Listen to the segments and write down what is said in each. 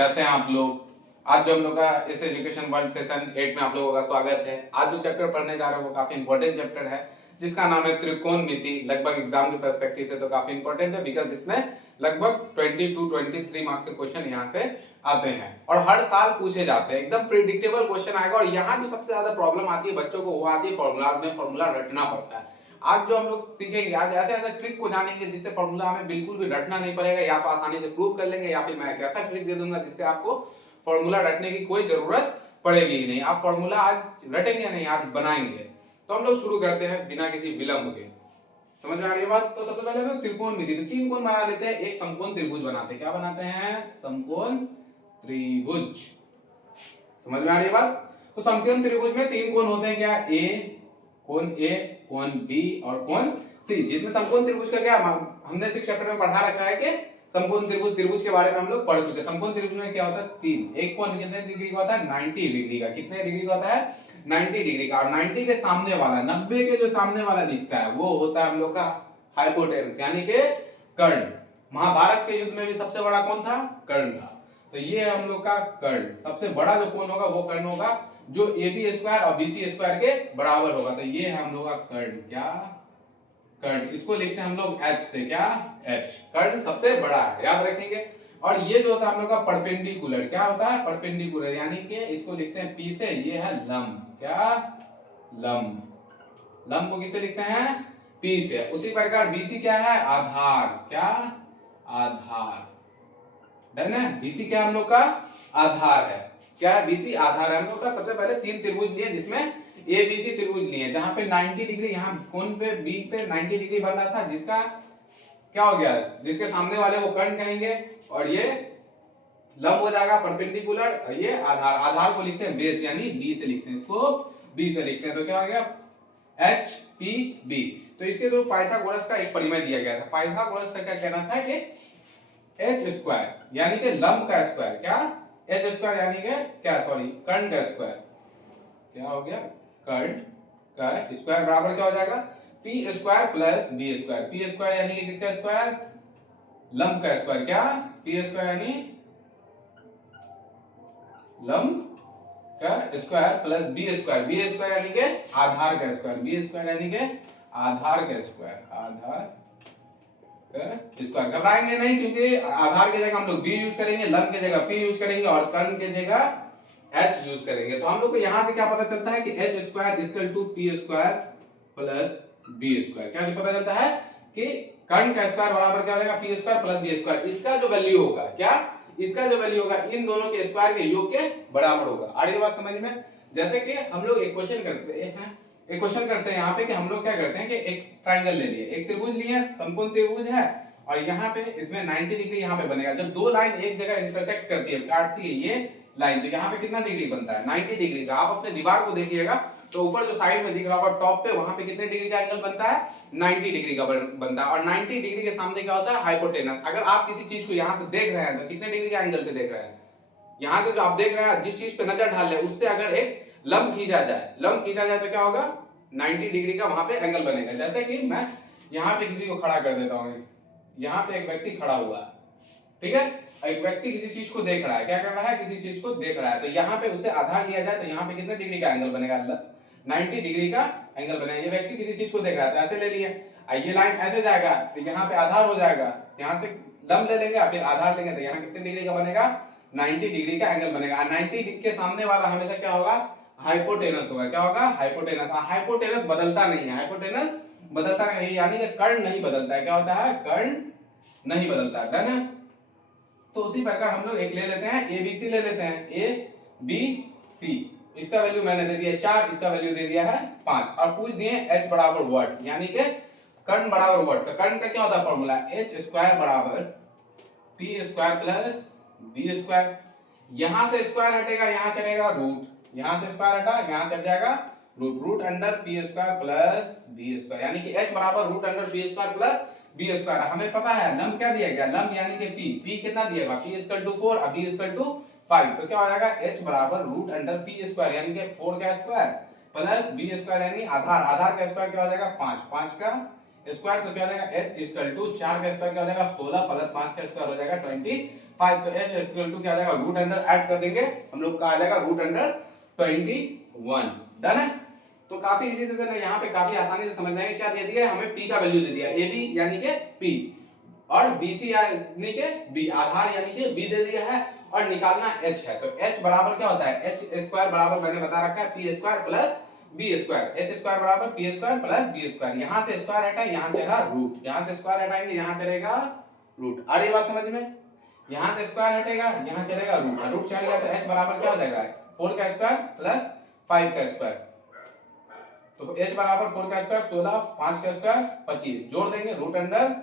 कैसे हैं आप लोग। आज जो हम लोग का इस एजुकेशन वर्ल्ड सेशन 8 में आप लोगों का स्वागत है। आज जो चैप्टर पढ़ने जा रहे हैं वो काफी इंपॉर्टेंट चैप्टर है जिसका नाम है त्रिकोणमिति। लगभग एग्जाम के पर्सपेक्टिव से तो काफी इंपॉर्टेंट है बिकॉज इसमें लगभग 20 टू 23 मार्क्स के क्वेश्चन यहाँ से आते हैं और हर साल पूछे जाते हैं। एकदम प्रिडिक्टेबल क्वेश्चन आएगा और यहाँ जो सबसे ज्यादा प्रॉब्लम आती है बच्चों को वो आती है फॉर्मूलाज में। फॉर्मूला रटना पड़ता है। आज जो हम लोग सीखेंगे, आज ऐसे ऐसे ट्रिक को जानेंगे जिससे फॉर्मूला हमें बिल्कुल भी रटना नहीं पड़ेगा, या तो आसानी से प्रूव कर लेंगे या फिर मैं एक ऐसा ट्रिक दे दूंगा जिससे आपको फॉर्मूला रटने की कोई जरूरत पड़ेगी ही नहीं। आप फॉर्मूला आज रटेंगे नहीं, आज बनाएंगे। तो हम लोग शुरू करते हैं बिना किसी विलंब के। समझ में आ रही है बात? तो सबसे पहले हम लोग त्रिकोणमिति, तो तीन कोण बना लेते हैं, एक समकोण त्रिभुज बनाते हैं। क्या बनाते हैं? समकोण त्रिभुज। समझ में आ रही है बात? तो समकोण त्रिभुज में तीन कोण होते हैं। क्या? ए, कोण बी और कोण सी। जिसमें समकोण त्रिभुज का क्या हमने शिक्षक चैप्टर में पढ़ा रखा है कि समकोण त्रिभुज के बारे में हम लोग पढ़ चुके हैं। समकोण त्रिभुज में क्या होता है? तीन। एक कोण कितने डिग्री का होता है? 90 डिग्री का। कितने डिग्री का होता है? 90 डिग्री का। और 90 के सामने वाला, 90 के जो सामने वाला दिखता है वो होता है हम लोग का हाइपोटेनस, यानी कि कर्ण। महाभारत के युद्ध में भी सबसे बड़ा कौन था? कर्ण था। तो ये है हम लोग का कर्ण। सबसे बड़ा जो कोण होगा वो कर्ण होगा जो AB स्क्वायर और BC स्क्वायर के बराबर होगा। तो ये है हम लोग का कर्ण। क्या? कर्ण। इसको लिखते हैं हम लोग H से। क्या? H। कर्ण सबसे बड़ा है, याद रखेंगे। और ये जो होता है हम लोग का परपेंडिकुलर। क्या होता है? परपेंडिकुलर, यानी कि इसको लिखते हैं P से। ये है लंब। क्या? लंब। लंब को किससे लिखते हैं? P से। उसी प्रकार BC क्या है? आधार। क्या? आधार। डन है। BC क्या हम लोग का? आधार है। क्या है? BC आधार है हम लोग का। सबसे पहले तीन त्रिभुज लिए जिसमें ABC त्रिभुज लिए, जहां पे 90 डिग्री, यहाँ कोण पे B पे 90 डिग्री बन रहा था, जिसका क्या हो गया? जिसके सामने वाले को कर्ण कहेंगे और ये लंब हो जाएगा परपेंडिकुलर, और ये आधार। आधार को लिखते हैं बेस, यानी B से लिखते हैं, इसको B से लिखते हैं। तो क्या हो गया? HPB। तो इसके जो पाइथागोरस का एक परिमेय दिया गया था। पाइथागोरस का क्या कहना था कि एच स्क्वायर यानी कि लंब का स्क्वायर। क्या? एच स्क्वायर यानी कि क्या, सॉरी, कर्ण का स्क्वायर। क्या हो गया? कर्ण का स्क्वायर बराबर क्या हो जाएगा? P square plus b square. P square यानी कि किसका स्क्वायर? लंब का स्क्वायर। क्या? पी स्क्वायर यानी लंब का square plus b square. B square यानी कि आधार का स्क्वायर। बी स्क्वायर यानी कि आधार का स्क्वायर। आधार स्क्वायर। घबराएंगे नहीं, क्योंकि आधार की जगह हम लोग बी यूज करेंगे, लंब की जगह पी यूज करेंगे और कर्ण की जगह एच यूज करेंगे। तो हम लोग को यहां से क्या पता चलता है कि h square equal to p square plus b square. क्या पता चलता है कि कर्ण का स्क्वायर बराबर क्या हो जाएगा? P square plus b square. इसका जो वैल्यू होगा, क्या? इसका जो वैल्यू होगा इन दोनों के स्क्वायर के योग के बराबर होगा। आ रही है बात समझ में? जैसे कि हम लोग एक क्वेश्चन करते हैं, यहाँ पे कि हम लोग क्या करते हैं कि एक ट्राइंगल ले लिए, एक त्रिभुज लिए, समकोण त्रिभुज है, और यहाँ पे इसमें 90 डिग्री यहाँ पे बनेगा। जब दो लाइन एक जगह इंटरसेक्ट करती है, काटती है ये लाइन, तो यहाँ पे कितना डिग्री बनता है? 90 डिग्री का। आप अपने दीवार को देखिएगा तो ऊपर जो साइड में दिख रहा होगा टॉप पे, वहां पे कितने डिग्री का एंगल बनता है? 90 डिग्री का बनता है। और 90 डिग्री के सामने क्या होता है? हाइपोटेनस। अगर आप किसी चीज को यहाँ से देख रहे हैं तो कितने डिग्री का एंगल से देख रहे हैं? यहाँ से जो आप देख रहे हैं, जिस चीज पे नजर डाल रहे हैं उससे अगर एक लंब खींचा जाए तो क्या होगा? 90 डिग्री का वहां पे एंगल बनेगा। जैसे कि मैं यहाँ पे किसी को खड़ा कर देता हूँ, यहाँ पे एक व्यक्ति खड़ा हुआ है, ठीक है? एक व्यक्ति किसी चीज को देख रहा है। क्या कर रहा है? किसी चीज को देख रहा है। तो यहाँ पे उसे आधार लिया जाए तो यहाँ पे कितने डिग्री का एंगल बनेगा? 90 डिग्री का एंगल बनेगा। ये व्यक्ति किसी चीज को देख रहा है तो ऐसे ले लिया, ये लाइन ऐसे जाएगा तो यहाँ पे आधार हो जाएगा, यहाँ से लंब ले लेंगे फिर आधार लेंगे तो यहाँ कितने डिग्री का बनेगा? 90 डिग्री का एंगल बनेगा। 90 के सामने वाला हमेशा क्या होगा? हाइपोटेनस होगा। क्या होगा? हाइपोटेनस। हाइपोटेनस बदलता नहीं है, हाइपोटेनस बदलता नहीं है, यानी कि कर्ण नहीं बदलता है। क्या होता है? कर्ण नहीं बदलता है। डन है? तो उसी प्रकार हम लोग एक ले लेते हैं, ABC ले लेते हैं, ABC। इसका वैल्यू मैंने दे दिया 4, इसका वैल्यू दे दिया है 5, और पूछ दिए H बराबर व्हाट, यानी कि कर्ण बराबर व्हाट। तो कर्ण का क्या होता है फॉर्मूला? H स्क्वायर बराबर P square plus B square. यहां से स्क्वायर हटेगा, यहां चलेगा रूट, यहां से स्क्वायर हटा, यहां चल जाएगा root. Root under P square plus B square, यानी कि H बराबर root under P square plus B square. हमें पता है लंब क्या दिया गया? लंब यानी कि P कितना दिया गया? P इक्वल टू 4 और B इक्वल टू 5। तो क्या हो जाएगा? H बराबर रूट अंडर P स्क्वायर, यानी कि 4 का स्क्वायर प्लस B स्क्वायर, यानी आधार। आधार का स्क्वायर क्या हो जाएगा? 5। 5 का स्क्वायर तो क्या हो जाएगा h इक्वल टू 4 का स्क्वायर क्या हो जाएगा 16 प्लस 5 का स्क्वायर हो जाएगा 25। तो h इक्वल टू क्या हो जाएगा रूट अंडर ऐड कर देंगे हम लोग का आ जाएगा रूट अंडर 21। डन है। तो काफी इजी से ना यहाँ पे काफी आसानी से समझ जाएंगे। क्या दे दिया है हमें p का वैल्यू दे दिया है ab यानी के p और bc यानी के b, आधार यानी के b दे दिया है और निकालना h है। तो h बराबर क्या होता है h स्क्वायर बराबर मैंने बता रखा है p square plus b square. h square बराबर p square plus b square. यहां से स्क्वायर हटा यहाँ चला रूट, यहां से स्क्वायर हटाएंगे यहाँ चलेगा रूट। आ रही बात समझ में? यहां से स्क्वायर हटेगा यहाँ चलेगा रूट, रूट चढ़ गया तो h बराबर क्या हो जाएगा 4 का स्क्वायर प्लस 5 का स्क्वायर। तो h बराबर 4 का स्क्वायर 16, 5 का स्क्वायर 25, जोड़ देंगे रूट अंडर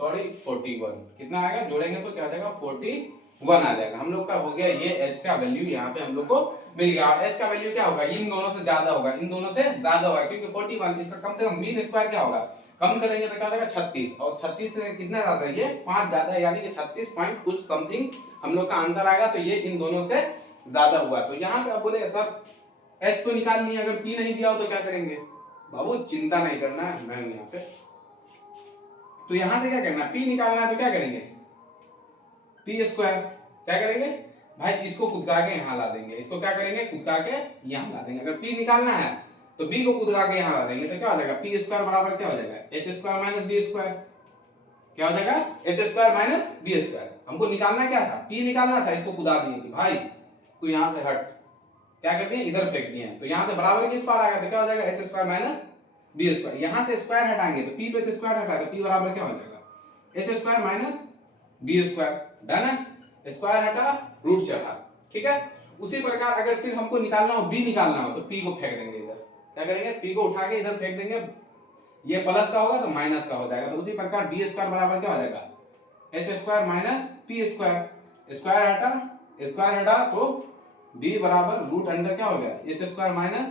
41। कितना आएगा जोड़ेंगे तो क्या आ जाएगा 41 आ जाएगा। हम लोग का हो गया ये h का वैल्यू यहाँ पे हम लोग को मिल गया। और h का वैल्यू क्या होगा इन दोनों से ज्यादा होगा, इन दोनों से ज्यादा होगा क्योंकि 41 इसका कम से कम मीन स्क्वायर क्या होगा कम करेंगे तो क्या हो जाएगा 36 और 36 से कितना ज्यादा ये 5 ज्यादा है यानी कि 36 पॉइंट कुछ समथिंग हम लोग का आंसर आएगा। तो ये इन दोनों से ज्यादा हुआ। तो यहाँ पे अब बोले सर h तो निकाल लिया, अगर p नहीं दिया हो तो क्या करेंगे? बाबू चिंता नहीं करना है, मैं हूं यहाँ पे। तो यहां से क्या करना है p निकालना है तो क्या करेंगे p स्क्वायर। क्या करेंगे भाई इसको कुदका के यहाँ ला देंगे, इसको क्या करेंगे कुदका के यहाँ ला देंगे। अगर p निकालना है तो b को कुदका के यहाँ ला देंगे तो क्या हो जाएगा p स्क्वायर बराबर क्या हो जाएगा h square minus b square. क्या हो जाएगा h square minus b square. हमको निकालना क्या था p निकालना था, इसको कुदा दिए कि भाई तू यहाँ से हट, क्या कर दिए इधर फेंक दिए। तो यहाँ से बराबर किस पार आएगा तो क्या हो जाएगा h square minus b square. यहाँ से स्क्वायर हटाएंगे तो p पे से स्क्वायर हटाए तो p बराबर क्या हो जाएगा h square minus b square. Done है, स्क्वायर हटा रूट चढ़ा, ठीक है। उसी प्रकार अगर फिर हमको निकालना हो b निकालना हो तो p को फेंक देंगे इधर। क्या करेंगे p को उठा के इधर फेंक देंगे, ये प्लस का होगा तो माइनस का हो जाएगा। तो उसी प्रकार b स्क्वायर बराबर क्या हो जाएगा h square minus p square. Square हटा तो b बराबर रूट अंडर क्या हो गया h square minus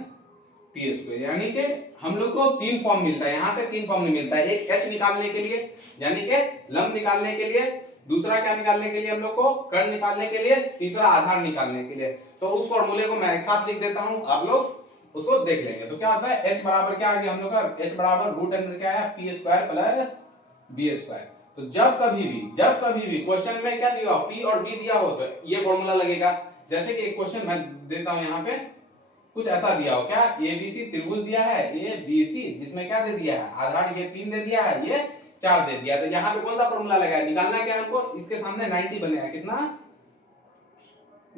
p square. यानी कि हम लोग को तीन फॉर्म मिलता है, यहाँ से तीन फॉर्म नहीं मिलता है। एक h निकालने के लिए यानी कि लंब निकालने के लिए, दूसरा क्या निकालने के लिए हम लोग को कर्ण निकालने के लिए, तीसरा आधार निकालने के लिए। तो उस फॉर्मूले को मैं एक साथ लिख देता हूँ, आप लोग उसको देख लेंगे। तो क्या होता है h बराबर क्या आ गया हम लोग का h बराबर रूट अंडर क्या है p square plus b square. तो जब कभी भी क्वेश्चन में क्या दिया हो p और b दिया हो तो ये फॉर्मूला लगेगा। जैसे कि एक क्वेश्चन मैं देता हूं यहाँ पे, कुछ ऐसा दिया हो क्या ABC त्रिभुज दिया है ABC जिसमें क्या दे दिया है आधार ये 3 दे दिया है ये 4 दे दिया। तो यहाँ पे कौन सा फॉर्मूला लगा है निकालना क्या है हमको, इसके सामने 90 बनेगा, कितना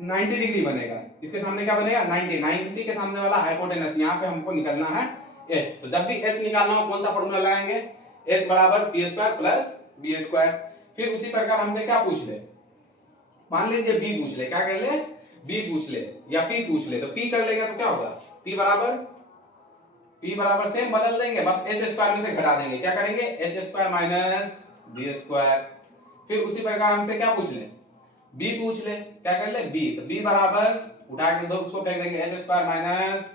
90 डिग्री बनेगा। इसके सामने क्या बनेगा 90 के सामने वाला हाइपोटेनस, यहाँ पे हमको निकालना है h। तो जब भी h निकालना हो कौन सा फॉर्मूला लगाएंगे h बराबर p square plus b square. फिर उसी प्रकार हमसे क्या पूछ ले, मान लीजिए b पूछ ले, क्या कर ले b पूछ ले या p पूछ ले। तो p कर लेगा तो क्या होगा p बराबर सेम बदल देंगे, बस h स्क्वायर में से घटा देंगे। क्या करेंगे h square minus b square. फिर उसी प्रकार हमसे क्या पूछ ले b पूछ ले, क्या कर ले b। तो b बराबर उठा के उधर उसको फेंक देंगे h square minus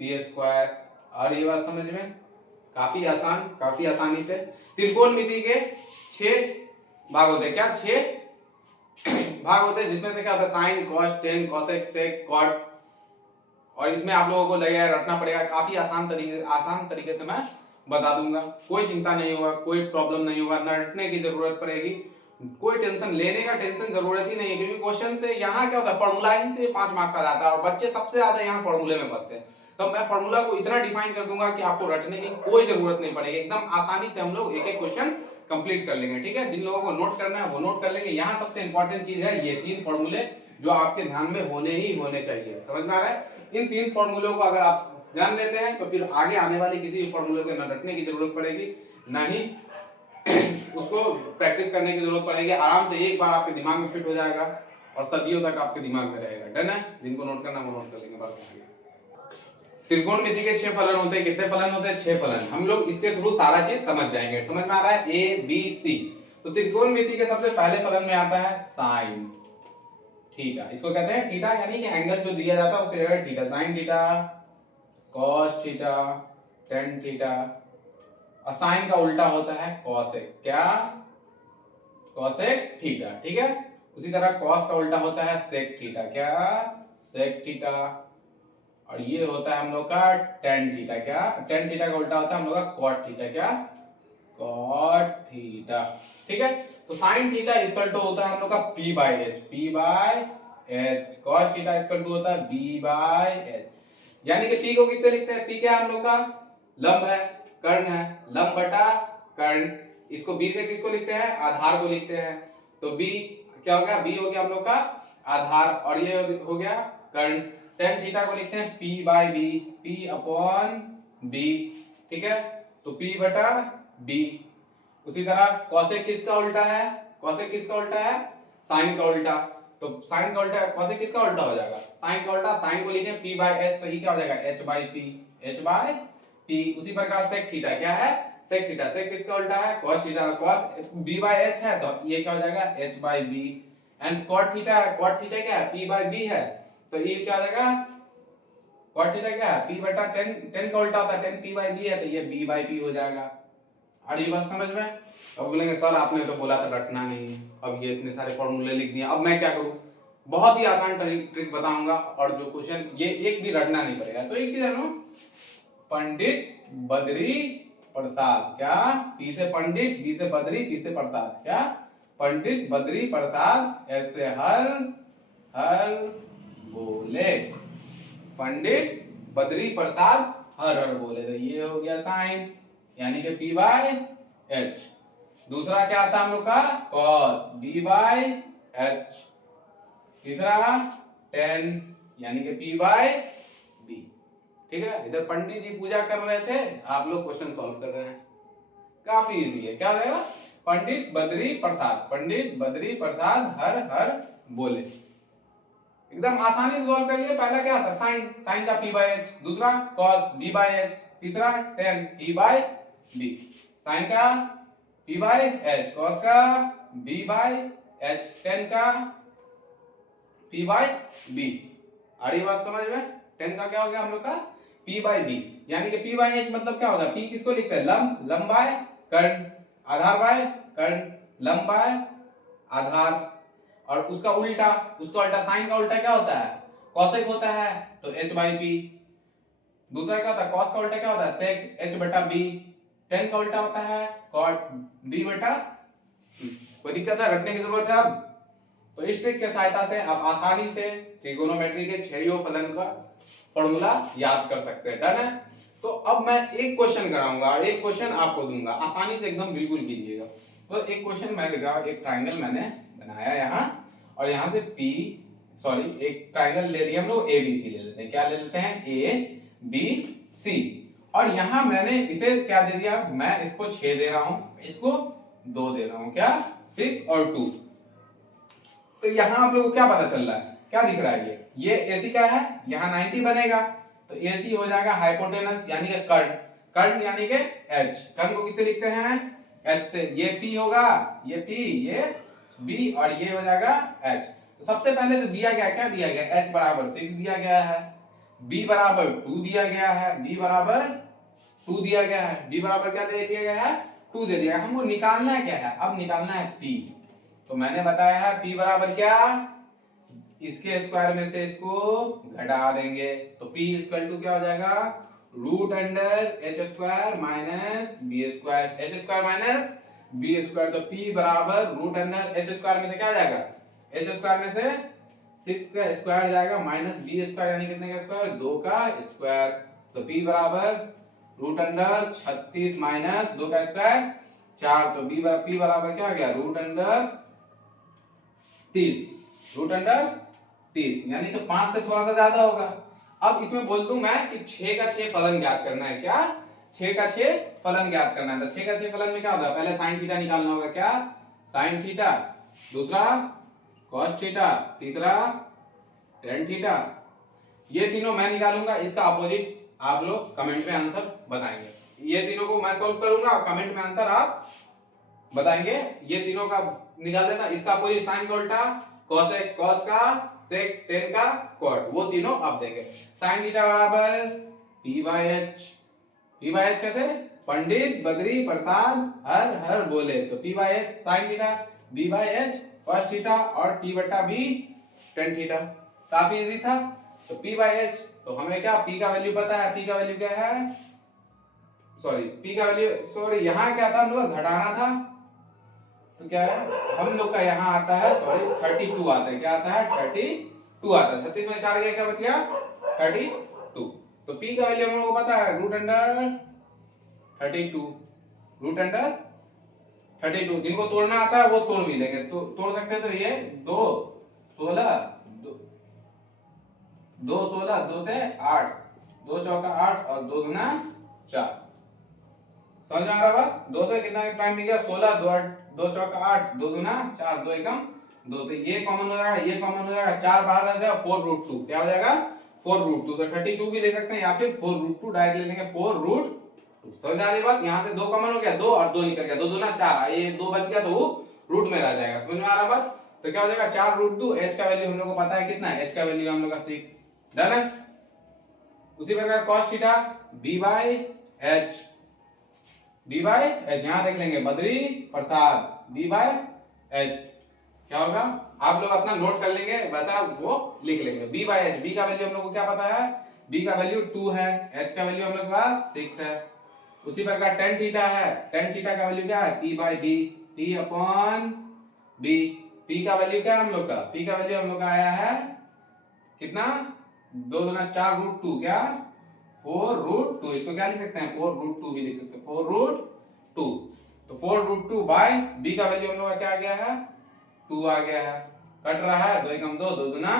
p square. और ये बात समझ में काफी आसान, काफी आसानी से त्रिकोणमिति के 6 भाग होते हैं। क्या 6 भाग होते हैं, जिसमें से क्या होता है sine cos tan cosec sec cot. और इसमें आप लोगों को लगेगा रटना पड़ेगा, काफी आसान तरीके से मैं बता दूंगा। कोई चिंता नहीं होगा, कोई प्रॉब्लम नहीं होगा, न रटने की जरूरत पड़ेगी, कोई टेंशन लेने का टेंशन जरूरत ही नहीं है। क्योंकि क्वेश्चन से यहाँ क्या होता है फॉर्मूला ही से 5 मार्क्स आ जाता है और बच्चे सबसे ज्यादा यहाँ फॉर्मूले में फंसते हैं। तो मैं फॉर्मूला को इतना डिफाइन कर दूंगा कि आपको रटने की कोई जरूरत नहीं पड़ेगी, एकदम आसानी से हम लोग एक एक क्वेश्चन कंप्लीट कर लेंगे। ठीक है, जिन लोगों को नोट करना है वो नोट कर लेंगे। यहाँ सबसे इंपॉर्टेंट चीज है ये 3 फॉर्मूले जो आपके ध्यान में होने ही होने चाहिए। समझ में आ रहा है? इन 3 फॉर्मूलों को अगर आप ध्यान देते हैं तो फिर आगे आने वाली किसी भी फॉर्मूले को न रटने की जरूरत पड़ेगी, ना ही उसको प्रैक्टिस करने की जरूरत पड़ेगी। आराम से एक बार आपके दिमाग में फिट हो जाएगा और सदियों तक आपके दिमाग में रहेगा। डन है? जिनको नोट करना वो नोट कर लेंगे। बस त्रिकोणमिति के 6 फलन होते हैं। कितने फलन होते हैं? 6 फलन। हम लोग इसके थ्रू सारा चीज समझ जाएंगे। समझ में आ रहा है? A B C. तो त्रिकोणमिति के सबसे पहले फलन में आता है साइन थीटा। इसको कहते हैं थीटा, यानी कि एंगल जो दिया जाता है उसकी जगह theta. Sine theta, cos theta, tan theta. और साइन का उल्टा होता है कॉसेक। क्या? Cosec theta. ठीक है, उसी तरह कॉस का उल्टा होता है सेक थीटा। क्या? Sec theta. और ये होता है हम लोग का टेन थीटा। क्या? टेन थीटा का उल्टा होता है हम लोग का कॉट थीटा। क्या? Cot theta. ठीक है, तो साइन थीटा इक्वल टू होता है हम लोग का p by h, p by h. Cos theta equal to होता है b बाय एच। यानी कि p को किससे लिखते हैं? p क्या है हम लोग का? लंब है, कर्ण है, लंब बटा कर्ण। इसको b से किसको लिखते हैं? आधार को लिखते हैं। तो b क्या हो गया? b हो गया हम लोग का आधार, और ये हो गया कर्ण। tan थीटा को लिखते हैं p by b, p upon b। ठीक है, तो p बटा b। उसी तरह कोसेक किसका उल्टा है? कोसेक किसका उल्टा है? साइन का उल्टा। तो साइन का उल्टा कोसेक किसका उल्टा हो जाएगा? साइन का उल्टा। साइन को लिखें p बाय h, तो ये क्या हो जाएगा? h by p, h by p। उसी प्रकार सेक थीटा क्या है? सेक थीटा, सेक किसका उल्टा है? cos theta. cos b by h है, तो ये क्या हो जाएगा? h by b। And cot theta है, cot थीटा क्या है? p बाय b है, तो ये क्या हो जाएगा? cot थीटा क्या है? p बटा tan, tan का उल्टा होता है tan p बाय b है, तो ये b बाय p हो जाएगा। और ये बात समझ में? अब बोलेंगे सर आपने तो बोला था रटना नहीं, अब ये इतने सारे फॉर्मूले लिख दिए, अब मैं क्या करूं? बहुत ही आसान ट्रिक बताऊंगा, और जो क्वेश्चन ये एक भी रटना नहीं पड़ेगा। तो एक चीज है ना, पंडित बद्री प्रसाद, क्या? पी से पंडित, बी से बद्री, पी से प्रसाद, क्या? पंडित बद्री प्रसाद ऐसे हर हर बोले। पंडित बद्री प्रसाद हर हर बोले, तो ये हो गया साइन, यानी कि p बाय h। दूसरा क्या आता है हम लोग का? cos, b by h। तीसरा tan, यानी कि p बाय b। ठीक है, इधर पंडित जी पूजा कर रहे थे, आप लोग क्वेश्चन सॉल्व कर रहे हैं। काफी इजी है। क्या हो जाएगा? पंडित बद्री प्रसाद, पंडित बद्री प्रसाद हर हर बोले। एकदम आसानी से सॉल्व कर लिए। पहला क्या था? साइन, साइन का p बाय h। दूसरा cos, b बाय h। तीसरा tan, p by b। Sine का p बाय h, cos का b बाय h, tan का p बाय b। आ रही बात समझ में? tan का क्या हो गया हम लोग का? p बाय b, यानी कि p बाय h मतलब क्या होगा? p किसको लिखते हैं? लंब, लंब बाय कर्ण, आधार बाय कर्ण, लंब बाय आधार। और उसका उल्टा, उसका उल्टा साइन का उल्टा क्या होता है? कोसेक होता है, तो h बाई p। दूसरा क्या होता है? cos का उल्टा क्या होता है? sec h बटा b। tan का उल्टा होता है cot b बटा p। कोई दिक्कत है? रटने की जरूरत है अब? तो इस ट्रिक के सहायता से आप आसानी से त्रिकोणोमेट्री के क्षयियों फलन का फॉर्मूला याद कर सकते हैं। डन है? तो अब मैं एक क्वेश्चन कराऊंगा और एक क्वेश्चन आपको दूंगा, आसानी से एकदम बिल्कुल कीजिएगा। तो एक क्वेश्चन मैं लगा, एक ट्रायंगल मैंने बनाया यहाँ, और यहाँ से P, सॉरी एक ट्रायंगल ले लिया हम लोग ABC ले लेते हैं। क्या ले लेते हैं? ABC। और यहाँ मैंने इसे क्या दे दिया? मैं इसको 6 दे रहा हूँ, इसको 2 दे रहा हूँ। क्या? 6 और 2। तो यहाँ आप लोगों को क्या पता चल रहा है? क्या दिख रहा है? ये AC क्या है? यहाँ 90 बनेगा, तो AC हो जाएगा हाइपोटेनस, यानी कि कर्ण। कर्ण यानी कि H। कर्ण को किससे लिखते हैं? H से। ये P होगा, ये P, ये B, और ये हो जाएगा H। तो सबसे पहले जो दिया गया, क्या दिया गया? H बराबर 6 दिया गया है, B बराबर 2 दिया गया है, B बराबर 2 दिया गया है, B बराबर क्या दे दिया गया है? 2 दे दिया। हमको निकालना है क्या है? अब निकालना है P। तो मैंने बताया है P बराबर क्या? इसके स्क्वायर में से इसको घटा देंगे, तो P इक्वल टू क्या हो जाएगा? Root under h square minus B square, h square minus B square. तो P बराबर रूट अंडर h स्क्वायर में से क्या जाएगा? h स्क्वायर में से 6 का स्क्वायर जाएगा माइनस बी स्क्वायर, यानी कितने का स्क्वायर? 2 का स्क्वायर। तो P बराबर रूट अंडर 36 माइनस 2 का स्क्वायर 4। तो P बराबर क्या हो गया? रूट अंडर 30, रूट अंडर 30, यानी कि 5 से थोड़ा सा ज्यादा होगा। अब इसमें बोल दूं मैं कि 6 का 6 फलन ज्ञात करना है। क्या? 6 का 6 फलन ज्ञात करना है। तो 6 का 6 फलन में क्या होता है? पहले साइन थीटा निकालना होगा। क्या? Sine theta. दूसरा कॉस थीटा। तीसरा टेन थीटा। ये तीनों मैं निकालूंगा, इसका अपोजिट आप लोग कमेंट में आंसर बताएंगे। ये तीनों को मैं सॉल्व करूंगा, कमेंट में आंसर आप बताएंगे। ये तीनों का निकाल देना, इसका अपोजिट साइन का उल्टा कोसेक, कॉस का सेक, टेन का कॉट, वो तीनों आप देंगे। साइन थीटा बराबर p by h। p by h कैसे? पंडित बद्री प्रसाद हर हर बोले, तो p by h sine theta, b by h cos theta, और t बटा b टेन थीटा। काफी इजी था। तो p बाय h, तो हमें क्या p का वैल्यू पता है? p का वैल्यू क्या है? सॉरी p का वैल्यू, सॉरी यहाँ क्या था हम लोग का घटाना था, तो क्या है हम लोग का यहाँ आता है, सॉरी 32 आता है, क्या आता है 32 आता है, 36 में 4 गया क्या बच गया 32। तो p का वैल्यू हम लोग को पता है रूट अंडर 32, रूट अंडर 32। जिनको तोड़ना आता है वो तोड़ भी लेंगे, तो तोड़ सकते हैं। तो ये 2 16 2 16 2 से 8, 2 चौका 8 और 2 गुना 4। समझ में आ रहा बात? 2 से कितना टाइम मिल गया 16, 2 चौका 8, 2 गुना 4, 2 एकम 2। तो ये कॉमन हो जाएगा, ये कॉमन हो जाएगा, 4 बाहर रह जाएगा, 4 रूट 2 क्या हो जाएगा 4 रूट 2। तो 32 भी ले सकते हैं या फिर 4 रूट 2 डायरेक्ट ले लेंगे, 4 रूट 2। समझ आ रही बात? यहाँ से 2 कॉमन हो गया, 2 और 2 निकल गया, 2 दूना 4, ये 2 बच गया तो वो रूट में रह जाएगा। समझ में आ रहा बात? तो क्या हो जाएगा 4 रूट 2। h का वैल्यू हम लोग को पता है कितना है, h का वैल्यू हम लोग का 6। डन है। उसी प्रकार cos theta b by h, b by h यहां देख लेंगे Badri Prasad, b by h क्या होगा, आप लोग अपना नोट कर लेंगे, वैसा वो लिख लेंगे। b बाय h, b का वैल्यू हम लोग को क्या पता है, b का वैल्यू 2 है, h का वैल्यू हम लोग के पास 6 है। उसी प्रकार tan थीटा है, tan थीटा का वैल्यू क्या है p by b, t upon b। p का वैल्यू क्या है हम लोग का, p का वैल्यू हम लोग का आया है कितना 2 गुना 4 रूट 2, क्या 4 रूट 2। इसको क्या लिख सकते हैं 4 रूट 2 भी लिख सकते हैं, 4 रूट 2। तो 4 रूट 2 बाय b का वैल्यू हम लोग का क्या आ गया है 2 आ गया है। कट रहा है 2 एकम 2, 2 दुना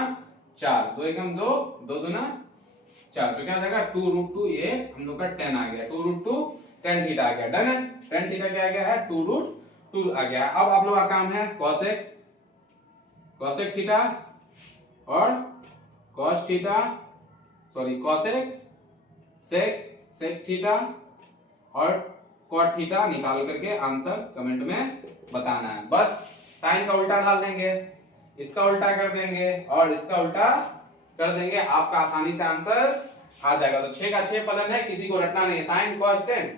4, 2 एकम 2, 2 दुना 4। तो क्या हो जाएगा 2 रूट 2, ये हम लोग का 10 आ गया, 2 रूट 2 tan थीटा आ गया। डन है। tan थीटा क्या आ गया है 2 रूट 2 आ गया। अब आप लोग का काम है cosec, cosec थीटा और cos theta, sorry cosec sec, sec theta और cot थीटा निकाल करके आंसर कमेंट में बताना है। बस साइन का उल्टा डाल देंगे, इसका उल्टा कर देंगे और इसका उल्टा कर देंगे, आपका आसानी से आंसर आ जाएगा। तो 6 का 6 फलन है, किसी को रटना नहीं है। साइन cos 10,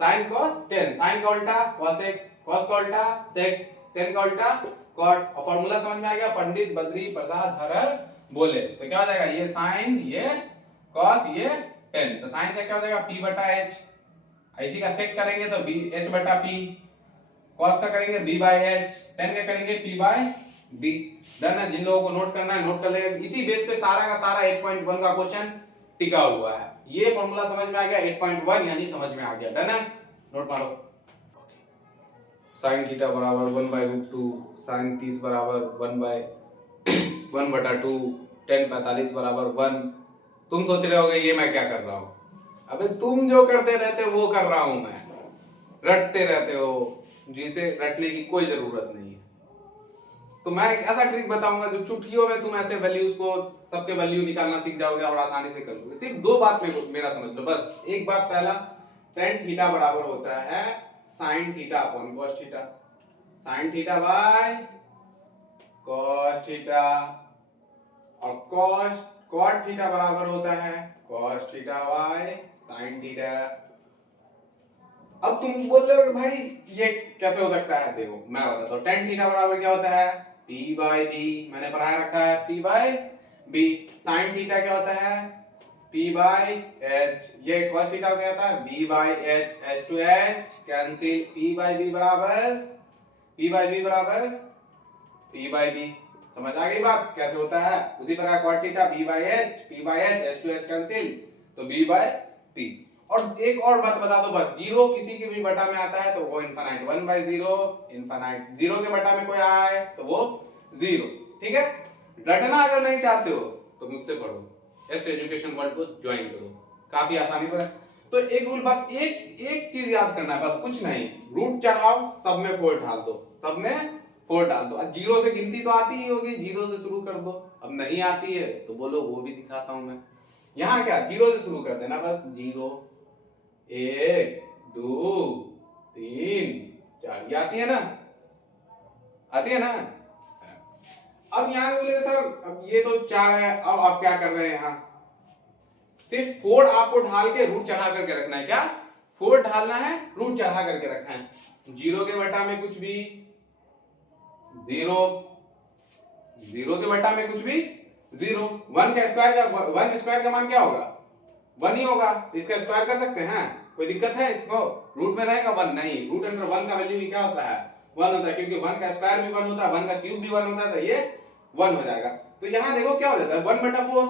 साइन cos 10, साइन का उल्टा cosec, cos का उल्टा sec, 10 का उल्टा cot। और फॉर्मूला समझ में आ गया, पंडित बद्री प्रसाद हर बोले। तो क्या हो जाएगा ये साइन, ये cos, ये 10। तो साइन का क्या हो जाएगा p बटा h, इसी का सेक करेंगे तो b h बटा p, cos का करेंगे b बाय h, tan का करेंगे p बाय b। डन है। जिन लोगों को नोट करना है नोट कर लेंगे। इसी बेस पे सारा का सारा 8.1 का क्वेश्चन टिका हुआ है। ये फॉर्मूला समझ में आ गया 8.1 यानी समझ में आ गया। डन है, नोट मारो। sin थीटा बराबर 1 बाय रूट 2, sin 30 बराबर 1 बाय 1 बटा 2, tan 45 बराबर 1। तुम सोच रहे होगे ये मैं क्या कर रहा हूं। अबे तुम जो करते रहते हो वो कर रहा हूं मैं, रटते रहते हो, जिसे रटने की कोई जरूरत नहीं है। तो मैं एक ऐसा ट्रिक बताऊंगा जो चुटकियों में तुम ऐसे वैल्यूज को, सबके वैल्यू निकालना सीख जाओगे और आसानी से कर लोगे। सिर्फ 2 बात में मेरा समझ लो बस। एक बात पहला, tan थीटा बराबर होता है sin theta upon cos theta, sin theta by cos theta, और cot थीटा बराबर होता है cos theta by sin theta. अब तुम बोल रहे हो भाई ये कैसे हो सकता है, देखो मैं बताता हूँ। tan थीटा बराबर क्या होता है p बाय b, मैंने पढ़ाया रखा है p by b। sin theta क्या होता है p बाय h, ये cos थीटा क्या होता है b by h, h to h cancel, p by b बराबर p बाय b बराबर p बाय b। समझ आ गई बात कैसे होता है। उसी प्रकार cot theta b by h, p by h, h to h cancel, तो b बाय p। और एक और बात बता दो बस, जीरो किसी के भी बटा में आता है तो वो इनफाइनाइट, 1 बाय 0 इनफाइनाइट, जीरो के बटा में कोई आया है तो वो 0। ठीक है। रटना अगर नहीं चाहते हो तो मुझसे पढ़ो, ऐसे एजुकेशन वर्ल्ड को ज्वाइन करो, काफी आसानी से। तो एक रूल बस, एक चीज याद करना है बस, कुछ नहीं। रूट चढ़ाओ, सब में 4 डाल दो, सब में 4 डाल दो। अब जीरो से गिनती तो आती ही होगी, जीरो से शुरू कर दो। अब नहीं आती है तो बोलो वो भी सिखाता हूं मैं। यहाँ क्या जीरो से शुरू कर देना बस, 0 1 2 3 4, ये आती है ना, आती है ना। अब यहाँ बोले सर अब ये तो 4 है, अब आप क्या कर रहे हैं, यहाँ सिर्फ 4 आपको ढाल के रूट चढ़ा करके रखना है। क्या 4 ढालना है, रूट चढ़ा करके रखना है। जीरो के बटा में कुछ भी 0, 0 के बटा में कुछ भी 0, 1 का स्क्वायर का, 1 स्क्वायर का मान क्या होगा 1 ही होगा, इसका स्क्वायर कर सकते हैं। कोई दिक्कत है इसको? रूट में रहेगा 1 नहीं, रूट अंडर 1 का वैल्यू भी क्या होता है 1 होता है, क्योंकि 1 का स्क्वायर भी 1 होता है, 1 का क्यूब भी 1 होता है, तो ये 1 हो जाएगा। तो यहाँ देखो क्या हो जाता है 1/4,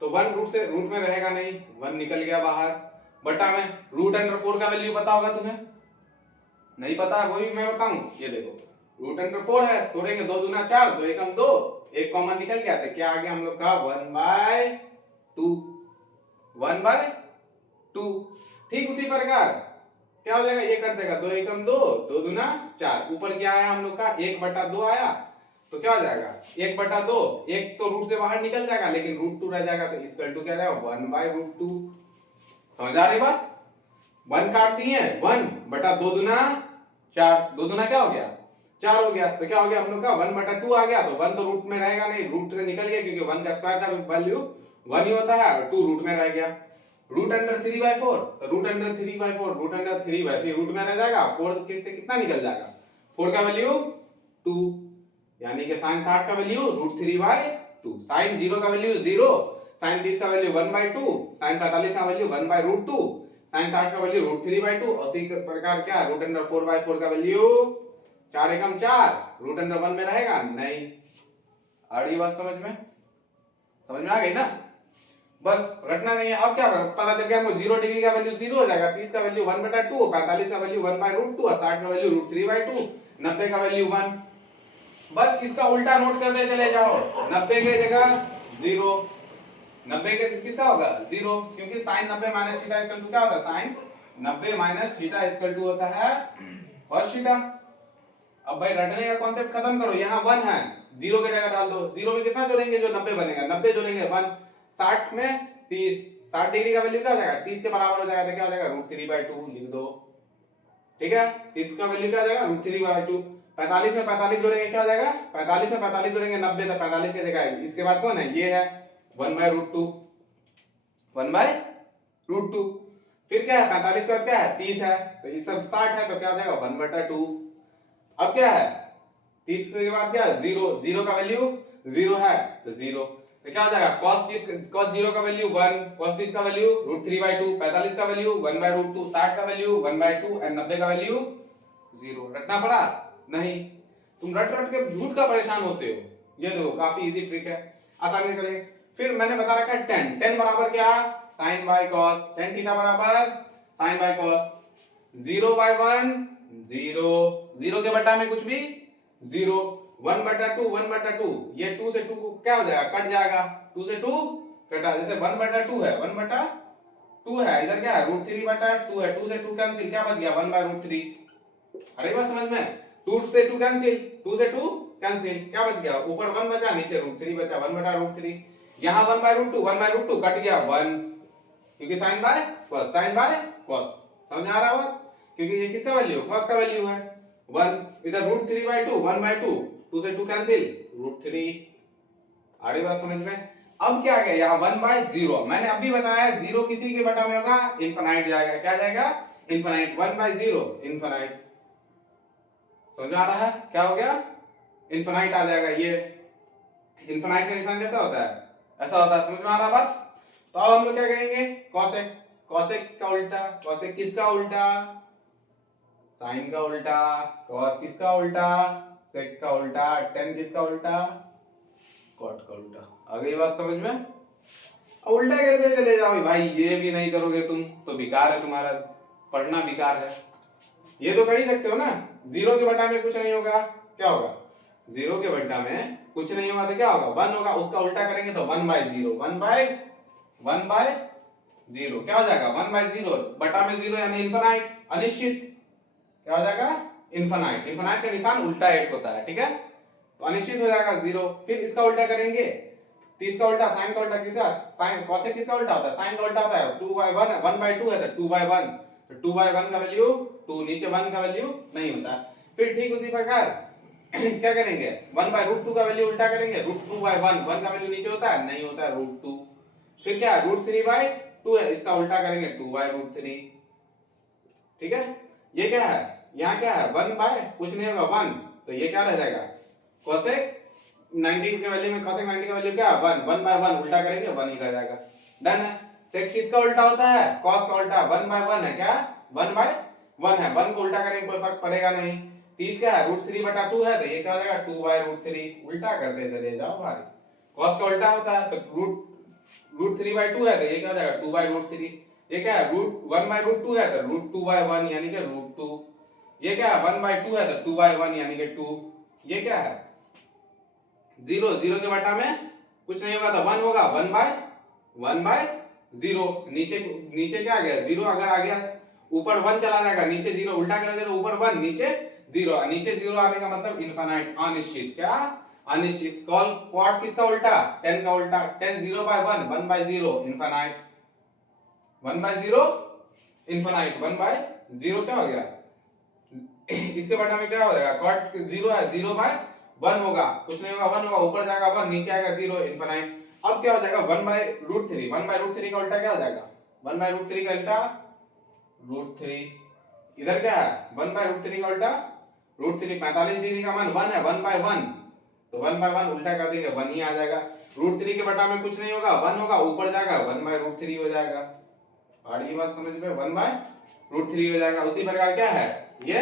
तो 1 रूट में रहेगा नहीं, 1 निकल गया बाहर, बटा में रूट अंडर 4 का वैल्यू पता होगा तुम्हें, नहीं पता है वो भी मैं बताऊं। ये देखो रूट अंडर 4 है, तोड़ेंगे 2 दूना 4, 2 एकम 2, एक कॉमन निकल गया, तो क्या आ गया हम लोग का 1/2, 1/2। ठीक उसी प्रकार क्या हो जाएगा, ये कट देगा, 2 एकम 2, 2 दूना 4, ऊपर क्या आया हम लोग का 1/2 आया, तो क्या हो जाएगा 1/2, एक तो रूट से बाहर निकल जाएगा लेकिन √2 रह जाएगा, तो इक्वल टू क्या जाएगा 1/√2। समझ आ रही बात? 1 काट दिए, 1/2 दूना 4, 2 दूना क्या हो गया 4 हो गया, तो क्या हो गया हम लोग का 1/2 आ गया, तो 1 तो रूट में रहेगा नहीं, रूट से निकल गया, क्योंकि 1 का स्क्वायर का वैल्यू 1 ही होता है, और 2 रूट में रह गया। रूट अंडर 3/4, तो root under 3/4, root under 3/3 root में रह जाएगा, 4 से कितना निकल जाएगा 4 का वैल्यू 2, यानी कि sin 60 का वैल्यू √3/2, sin 0 का वैल्यू 0, sin 30 का वैल्यू 1/2, sin 45 का वैल्यू 1/√2, sin 60 का वैल्यू √3/2, और इसी प्रकार क्या रूट अंडर 4/4 का वैल्यू 4 एकम 4, रूट अंडर 1 में रहेगा नहीं। आ रही बात समझ में आ गई ना? बस रटना नहीं है। अब क्या पता चल गया हमको 0 डिग्री का वैल्यू 0 हो जाएगा, 30 का वैल्यू 1/2, 45 का वैल्यू 1/√2, और 60 का वैल्यू √3/2, 90 का वैल्यू 1। बस इसका उल्टा नोट करते चले जाओ, 90 के जगह 0, 90 के किसका होगा 0, क्योंकि sin 90 minus theta equal to क्या होता है sin 90 minus theta equal to होता है cos थीटा। अब भाई रटने का कॉन्सेप्ट खत्म करो, यहाँ 1 है, 0 की जगह डाल दो, 0 में कितना जोड़ेंगे जो 90 बनेगा, 90 जोड़ेंगे 1, 60 में 30, 60 डिग्री का वैल्यू क्या हो जाएगा 30 के बराबर हो जाएगा, तो क्या हो जाएगा √3/2 लिख दो, ठीक है। 30 का वैल्यू क्या हो जाएगा √3/2, 45 में 45 जोड़ेंगे क्या हो जाएगा 45 में 45 जोड़ेंगे 90, तो 45 की जगह इसके बाद कौन है ये है 1/√2, 1/√2। फिर क्या है 45 के बाद क्या है 30 है, तो ये सब 60 है, तो क्या हो जाएगा 1/2। अब क्या है 30 के बाद क्या है 0, 0 का वैल्यू 0 है, तो 0, तो क्या हो जाएगा cos 0 का वैल्यू 1, cos 30 का वैल्यू √3/2, 45 का वैल्यू 1/√2, 60 का वैल्यू 1/2, और 90 का वैल्यू 0। रटना पड़ा नहीं, तुम रट रट के झूठ का परेशान होते हो। ये देखो काफी इजी ट्रिक है, आसानी से करेंगे। फिर मैंने बता रखा है 10 बराबर क्या sin by cos, tan theta बराबर sin बाय cos, 0/1 0, 0 के बटा में कुछ भी 0, 1/2 1/2, ये 2 से 2 क्या हो जाएगा कट जाएगा, 2 से 2 कटा, जैसे 1/2 है 1/2 है, इधर क्या है √3/2 है, 2 से 2 कैंसिल, क्या बच गया 1/√3। अरे बात समझ में, 2 से 2 कैंसिल, 2 से 2 कैंसिल, क्या बच गया ऊपर 1 बचा नीचे √3 बचा, 1/√3। यहाँ 1/√2 कट गया 1, क्योंकि sin by cos, sin by cos, समझ आ रहा है? क्योंकि ये किसका वैल्यू cos का वैल्यू है 1, इधर √3/2 1/2, 2 से 2 कैंसिल √3। आ रही बात समझ में? अब क्या आ गया यहाँ 1/0, मैंने अभी बताया 0 किसी के बटा में होगा इनफिनाइट जाएगा, क्या जाएगा इनफिनाइट, 1/0 इनफिनाइट। समझ आ रहा है क्या हो गया इनफिनाइट आ जाएगा। ये इनफिनाइट का निशान कैसा होता है ऐसा होता है, समझ में आ रहा बात? तो अब हम लोग क्या कहेंगे cosec, cosec का उल्टा, cosec किसका उल्टा sin का उल्टा, cos किसका उल्टा sec का उल्टा, tan किसका उल्टा cot का उल्टा। आ गई बात समझ में? अब उल्टा करते चले जाओ भाई, ये भी नहीं करोगे तुम तो बेकार है, तुम्हारा पढ़ना बेकार है। ये तो कर ही सकते हो ना, 0 के बटा में कुछ नहीं होगा, क्या होगा 0 के बटा में कुछ नहीं होगा तो क्या होगा 1 होगा, उसका उल्टा करेंगे तो 1/0, 1/0 क्या हो जाएगा 1/0, बटा में 0 यानी इनफिनाइट, अनिश्चित, क्या हो जाएगा इनफिनाइट, इनफिनाइट का निशान उल्टा 1 होता है, ठीक है, तो अनिश्चित हो जाएगा 0। फिर इसका उल्टा करेंगे 30 का उल्टा, sin का उल्टा किसका sin, cosec किसका उल्टा होता है sin का उल्टा होता है 2/1, 1/2 है तो 2/1, तो 2/1 का वैल्यू 2, नीचे 1 का वैल्यू नहीं होता। फिर ठीक उसी प्रकार क्या करेंगे 1/√2 का वैल्यू उल्टा करेंगे, √2/1, 1 का वैल्यू नीचे होता है नहीं होता है √2। फिर क्या √3/2 है, इसका उल्टा करेंगे 2/√3, ठीक है। ये क्या है यहाँ क्या है 1 बाय कुछ नहीं होगा 1, तो ये क्या रह जाएगा cosec 90 के वैल्यू में cosec 90 का वैल्यू क्या है 1, 1/1 उल्टा करेंगे 1 ही रह जाएगा, डन है। सेक किसका उल्टा होता है? कॉस का उल्टा। 1/1 है क्या? 1/1 है। 1 को उल्टा करेंगे कोई फर्क पड़ेगा नहीं। 30 क्या है? √3/2 है, तो ये क्या हो जाएगा? 2/√3। उल्टा करते चले जाओ भाई। कॉस का उल्टा होता है, तो √3/2 है, तो ये क्या हो जाएगा? 2/√3। ये क्या है? 1/√2 है, तो √2/1 यानी कि √2। ये क्या है? 1/2 है, तो 2/1 यानी कि 2। ये क्या है? 0 0 के बटा में कुछ नहीं होगा, तो 1 होगा। 1/0। नीचे नीचे क्या आ गया? 0 अगर आ गया, ऊपर 1 चला जाएगा, नीचे 0 उल्टा करेंगे तो ऊपर 1 नीचे 0। नीचे 0 आने का मतलब इनफाइनाइट, अनिश्चित। क्या? अनिश्चित। क्वाड किसका उल्टा? 10 का उल्टा। 10 0/1 1/0 इनफाइनाइट। 1/0 इनफाइनाइट। 1/0 क्या हो गया? इसके बटा में क्या हो जाएगा? क्वाड 0 है, 0/1 होगा, कुछ नहीं होगा, 1 होगा, ऊपर जाएगा 1, नीचे आएगा 0 इनफाइनाइट। अब क्या हो जाएगा? 1/√3। 1/√3 का उल्टा क्या हो जाएगा? 1/√3 का उल्टा √3। इधर क्या है? 1/√3 का उल्टा √3। 45 डिग्री का मान 1 है, 1/1, तो 1/1 उल्टा कर देंगे 1 ही आ जाएगा। √3 के बटा में कुछ नहीं होगा, 1 होगा, ऊपर जाएगा 1/√3 हो जाएगा। और ये बात समझ में? 1/√3 हो जाएगा। उसी प्रकार क्या है? ये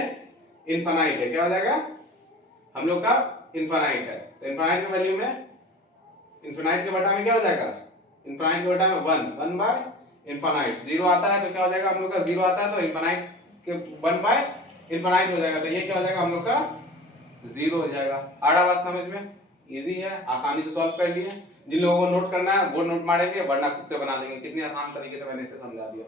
इनफाइनाइट है। क्या हो जाएगा? हम लोग का इनफाइनाइट है, तो इनफाइनाइट की वैल्यू में इनफाइनाइट के बटा में क्या हो जाएगा? इनफाइनाइट के बटा में 1/इनफाइनाइट। 0 आता है तो क्या हो जाएगा? हम लोग का 0 आता है तो इनफाइनाइट के 1/इनफाइनाइट हो जाएगा, तो ये क्या हो जाएगा? हम लोग का 0 हो जाएगा। आड़ा बात समझ में? इजी है, आसानी से सॉल्व कर लिए। जिन लोगों को नोट करना है वो नोट मारेंगे, वरना खुद से बना लेंगे। कितनी आसान तरीके से मैंने इसे समझा दिया।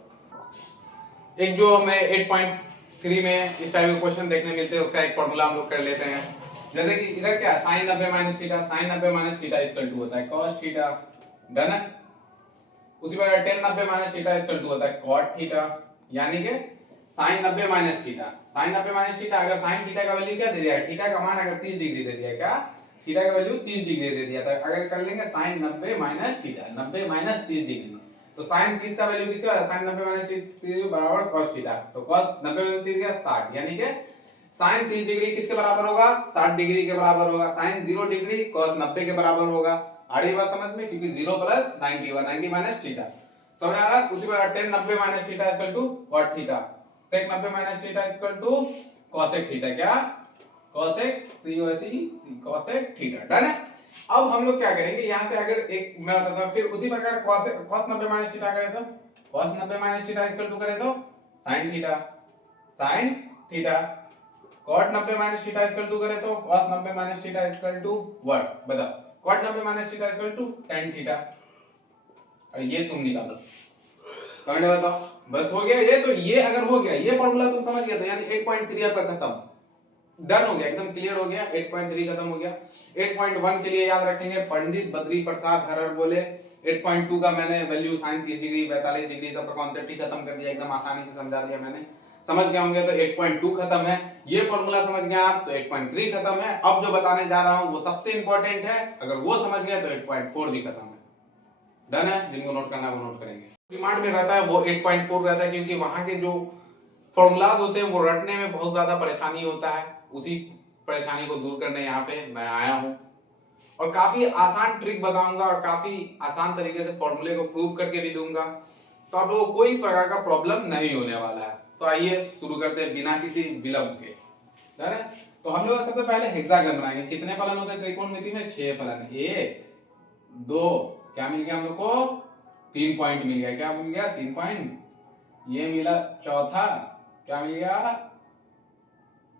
एक जो हमें 8.3 में इस टाइप के क्वेश्चन देखने मिलते हैं, उसका एक फॉर्मूला हम लोग कर लेते हैं। जैसे कि इधर क्या है? sin 90 - theta. sin 90 - theta equal to होता है cos थीटा। डन है। उसी प्रकार tan 90 - थीटा इक्वल टू होता है cot थीटा। यानी कि sin 90 - थीटा। sin 90 - थीटा, अगर sin थीटा का वैल्यू क्या दे दिया है? थीटा का मान अगर 30 डिग्री दे दिया, क्या? थीटा का वैल्यू 30 डिग्री दे दिया था। अगर कर लेंगे sin 90 - थीटा, 90 - 30 डिग्री, तो sin 30 का वैल्यू किसका है? sin 90 - 30 बराबर cos थीटा। तो cos 90 में 30 गया 60, यानी कि sin 30 डिग्री किसके बराबर होगा? 60 डिग्री के बराबर होगा। sin 0 डिग्री cos 90 के बराबर होगा। आ रही बात समझ में? क्योंकि 0 + 90 और 90 माइनस थीटा। समझ आ रहा है? उसी प्रकार tan 90 - theta equal to cot theta. sec 90 - theta equal to cosec theta. क्या? cosec cosec theta. डन है। अब हम लोग क्या करेंगे? यहां से अगर एक मैं बताता हूं, फिर उसी प्रकार cos 90 - थीटा करें तो cos 90 - थीटा इक्वल टू करें तो sin theta. sin theta. cot 90 - theta equal to करें तो cos 90 - theta equal to what? बताओ। cot 90 - theta equal to tan theta. और ये तुम निकालो, कमेंट में बताओ। बस हो गया ये। तो ये अगर हो गया, ये फॉर्मूला तुम समझ गए तो यानी 8.3 आपका खत्म, डन हो गया, एकदम क्लियर हो गया। 8.3 खत्म हो गया। 8.1 के लिए याद रखेंगे, पंडित बद्री प्रसाद हरर बोले। 8.2 का मैंने वैल्यू sin 30 डिग्री 45 डिग्री सबका कॉन्सेप्ट ही खत्म कर दिया, एकदम आसानी से समझा दिया मैंने। समझ गए होंगे तो 8.2 खत्म है। ये फॉर्मूला समझ गए आप तो 8.3 खत्म है। अब जो बताने जा रहा हूं वो सबसे इंपॉर्टेंट है, अगर वो समझ गए तो 8.4 भी खत्म है। डन है। जिनको नोट करना है वो नोट करेंगे। डिमांड में रहता है वो 8.4 रहता है, क्योंकि वहां के जो फॉर्मूलाज होते हैं वो रटने में बहुत ज्यादा परेशानी होता है। उसी परेशानी को दूर करने यहाँ पे मैं आया हूँ, और काफी आसान ट्रिक बताऊंगा और काफी आसान तरीके से फॉर्मूले को प्रूव करके भी दूंगा, तो आप लोगों को कोई प्रकार का प्रॉब्लम नहीं होने वाला है। तो आइए शुरू करते हैं बिना किसी विलंब के। है ना? तो हम लोग सबसे पहले हेक्सागन बनाएंगे। कितने फलन होते हैं त्रिकोणमिति में? 6 फलन। 1 2, क्या मिल गया हम लोग को? 3 पॉइंट मिल गया। क्या मिल गया? 3 पॉइंट। ये मिला चौथा, क्या मिल गया?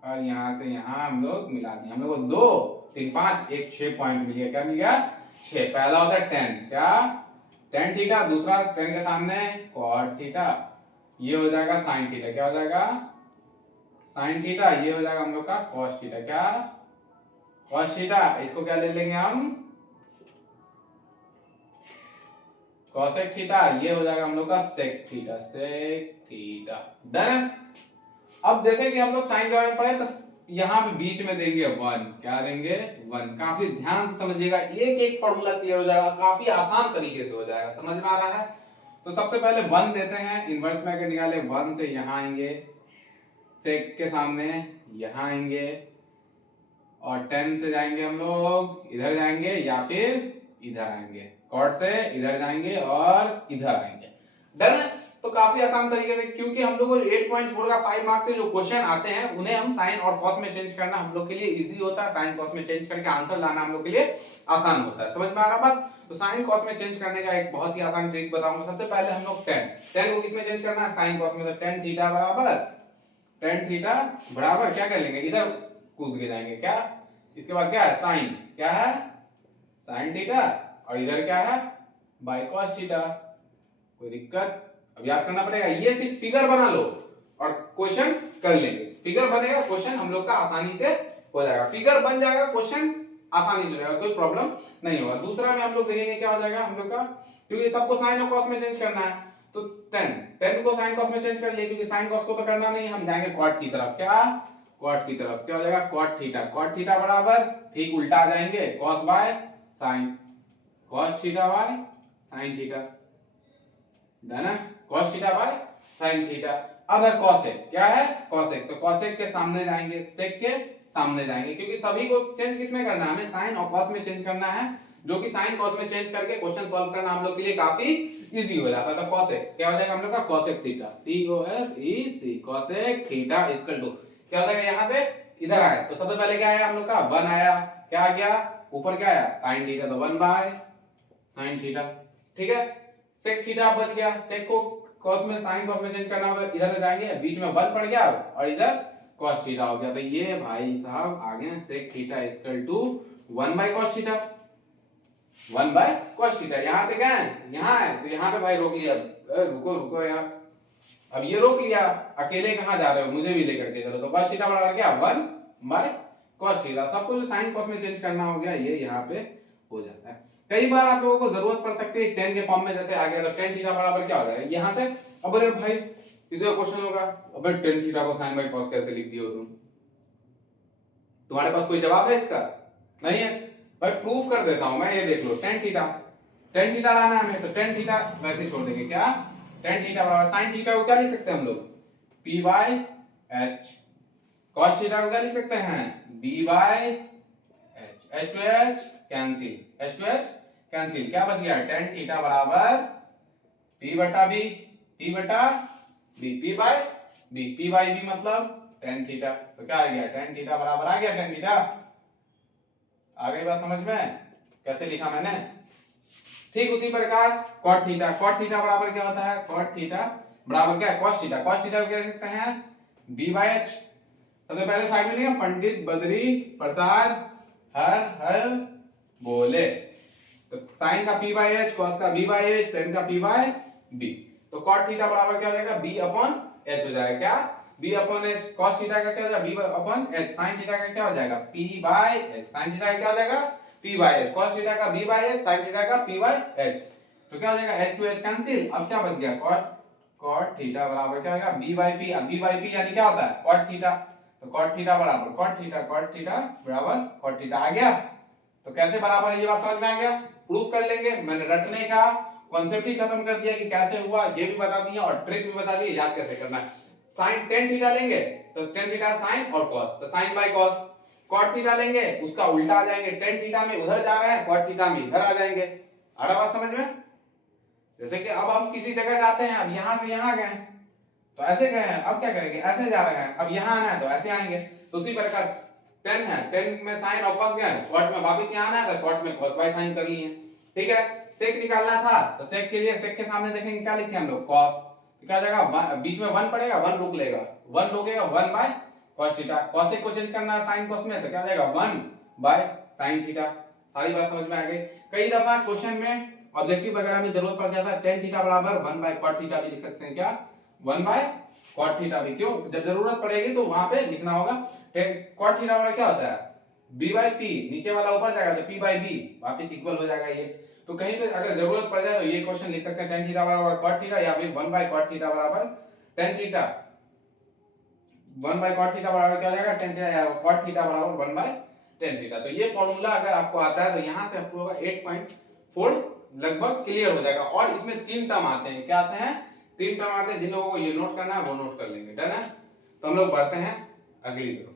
और यहां से यहां हम लोग मिला दिए, हम लोग को 2 3 5 1 6 पॉइंट मिल गया। क्या मिल गया? 6। पहला होता है tan। क्या? tan theta. दूसरा tan के सामने cot थीटा। ये हो जाएगा sin थीटा। क्या हो जाएगा? sin theta. ये हो जाएगा हम लोग का cos थीटा। क्या? cos theta. इसको क्या ले लेंगे हम? cosec theta. ये हो जाएगा हम लोग का sec theta. sec theta. Done. अब जैसे कि हम लोग साइन के बारे में पढ़े, तो यहाँ पे बीच में देंगे 1। क्या देंगे? 1। काफी ध्यान से समझिएगा, एक एक फॉर्मूला क्लियर हो जाएगा, काफी आसान तरीके से हो जाएगा। समझ में आ रहा है? तो सबसे पहले 1 देते हैं। इनवर्स में अगर निकाले 1 से यहाँ आएंगे, सेक के सामने यहाँ आएंगे, और 10 से जाएंगे हम लोग इधर जाएंगे, या फिर इधर आएंगे। कॉट से इधर जाएंगे और इधर आएंगे। डन है। तो काफी आसान तरीके से, क्योंकि हम लोग को 8.4 का 5 मार्क्स से जो क्वेश्चन आते हैं उन्हें हम साइन और कॉस में चेंज करना हम लोग के लिए इजी होता है, साइन कॉस में चेंज करके आंसर लाना हम लोग के लिए आसान होता है। समझ में आ रहा बात? तो साइन कॉस में चेंज करने का एक बहुत ही आसान ट्रिक बताऊंगा। सबसे पहले हम लोग tan को किसमें चेंज करना है? साइन कॉस में। तो tan थीटा बराबर क्या कर लेंगे, इधर कूद के जाएंगे क्या, इसके बाद क्या है साइन, क्या है साइन थीटा, और इधर क्या है बाय कॉस थीटा। कोई दिक्कत? अब याद करना पड़ेगा, ये सिर्फ फिगर बना लो और क्वेश्चन कर लेंगे। फिगर बनेगा, क्वेश्चन हम लोग का आसानी से हो जाएगा। फिगर बन जाएगा, क्वेश्चन आसानी से हो जाएगा, कोई प्रॉब्लम नहीं होगा। दूसरा में हम लोग देखेंगे क्या हो जाएगा हम लोग का, क्योंकि सबको साइन और कॉस में चेंज करना है, तो tan को साइन कॉस में चेंज कर लिए, क्योंकि साइन कॉस को तो करना नहीं, हम जाएंगे कॉट की तरफ। क्या कॉट की तरफ, क्या हो जाएगा कॉट थीटा बराबर ठीक उल्टा आ जाएंगे cos by sine, cos theta by sine theta, है ना, cos theta by sin theta. अब है cosec, क्या है cosec, तो cosec के सामने जाएंगे, sec के सामने जाएंगे, क्योंकि सभी को चेंज किसमें करना है, हमें sin और cos में चेंज करना है, जो कि sin cos में चेंज करके क्वेश्चन सॉल्व करना हम लोग के लिए काफी इजी हो जाता है। तो cosec क्या हो जाएगा हम लोग का, cosec theta, COSEC cosec theta equal to क्या हो जाएगा, यहां से इधर आए तो सबसे पहले क्या आया हम लोग का 1 आया, क्या आ गया ऊपर क्या आया sin थीटा, तो 1 बाय sin थीटा। ठीक है, sec थीटा बच गया, sec को cos में sin cos में चेंज करना होगा, इधर से जाएंगे, बीच में 1 पड़ गया और इधर cos थीटा हो गया, तो ये भाई साहब आ गए sec theta equal to 1 by cos theta, 1 by cos theta. यहां से गए यहां है, तो यहां पे भाई रोक लिया, रुको यार, अब ये रोक लिया, अकेले कहां जा रहे हो, मुझे भी लेकर के चलो। तो cos थीटा बराबर क्या 1 बाय cos थीटा, सबको जो sin cos में चेंज करना हो गया ये यहां पे हो जाता है। कई बार आप लोगों को जरूरत पड़ सकती है tan के फॉर्म में, जैसे आ गया तो tan थीटा बराबर क्या हो जाएगा यहां से, अब अरे भाई इसे क्वेश्चन होगा, अबे tan थीटा को sin बाय cos कैसे लिख दिए हो तुम, तुम्हारे पास कोई जवाब है इसका? नहीं है भाई, प्रूफ कर देता हूं मैं, ये देख लो tan थीटा लाना है हमें, तो tan थीटा वैसे छोड़ देंगे, क्या tan थीटा बराबर sin थीटा को क्या लिख सकते हैं हम लोग p बाय h, cos थीटा को क्या लिख सकते हैं b by h, h to h cancel, h to h cancel, क्या बच गया tan थीटा बराबर p बटा b, p बटा b, p बाय b मतलब tan थीटा, तो क्या आ गया tan थीटा बराबर आ गया tan थीटा। आ गई बात समझ में कैसे लिखा मैंने? ठीक उसी प्रकार cot थीटा बराबर क्या होता है, cot थीटा बराबर क्या है cos थीटा को क्या लिख सकते हैं b बाय h। सबसे पहले साइड में लिखा पंडित बद्री प्रसाद हर बोले, तो sin का p बाय h, cos का b बाय h, tan का p बाय b, तो cot थीटा बराबर क्या हो जाएगा b अपॉन h हो जाएगा, क्या b upon h, cos theta का क्या हो जाएगा b upon h, sin theta का क्या हो जाएगा p by h, sin theta का क्या हो जाएगा p by h, cos theta का b by h, sin theta का p बाय h, तो क्या हो जाएगा h to h कैंसिल। अब क्या बच गया cot थीटा बराबर क्या होगा b बाय p, अब b बाय p यानी क्या होता है cot थीटा, तो cot थीटा बराबर cot थीटा बराबर cot थीटा आ गया। तो कैसे बराबर है ये बात समझ में आ गया, प्रूफ कर लेंगे, मैंने रटने का कॉन्सेप्ट ही खत्म कर दिया कि कैसे हुआ ये भी बता दिया और ट्रिक भी बता दी याद कैसे करना है। sin tan थीटा लेंगे तो tan थीटा sin और cos, तो sin by cos, cot theta लेंगे उसका उल्टा आ जाएंगे, tan थीटा में उधर जा रहे हैं cot थीटा में इधर आ जाएंगे। आ रहा बात समझ में? जैसे कि अब हम किसी जगह जाते हैं, अब यहां से यहां गए तो ऐसे गए हैं, अब क्या करेंगे ऐसे जा रहे हैं, अब यहां आना है तो ऐसे आएंगे, तो उसी प्रकार tan है, tan में sin और cos गए, cot में वापस यहां आना है तो cot में cos बाय sin कर लिए। ठीक है, sec निकालना था तो sec के लिए sec के सामने देखेंगे क्या लिखे हम लोग cos, तो क्या जाएगा बीच में 1 पड़ेगा, 1 रुक लेगा, 1 रुकेगा 1 बाय cos थीटा, cosec को चेंज करना है sin cos में तो क्या जाएगा 1 बाय sin थीटा। सारी बात समझ में आ गई। कई दफा क्वेश्चन में ऑब्जेक्टिव वगैरह में जरूरत पड़ जाता है tan थीटा बराबर 1 बाय cot थीटा भी लिख सकते हैं, क्या 1 बाय cot थीटा भी, क्यों जब जरूरत पड़ेगी तो वहां पे लिखना होगा। cot थीटा बराबर क्या होता है b बाय p, नीचे वाला ऊपर जाएगा तो p बाय b वापस इक्वल हो जाएगा ये, तो कहीं पे अगर जरूरत पड़ जाए तो ये क्वेश्चन लिख सकते हैं tan थीटा बराबर cot थीटा या फिर 1 बाय cot थीटा बराबर tan theta, 1 by cot theta बराबर क्या हो जाएगा tan थीटा या cot थीटा बराबर 1 बाय tan थीटा। तो ये फॉर्मूला अगर आपको आता है तो यहां से आपको 8.4 लगभग क्लियर हो जाएगा। और इसमें 3 टर्म आते हैं, क्या आते हैं 3 टर्म आते हैं, जिन लोगों को ये नोट करना है वो नोट कर लेंगे, डन है। तो हम लोग बढ़ते हैं अगली तरफ।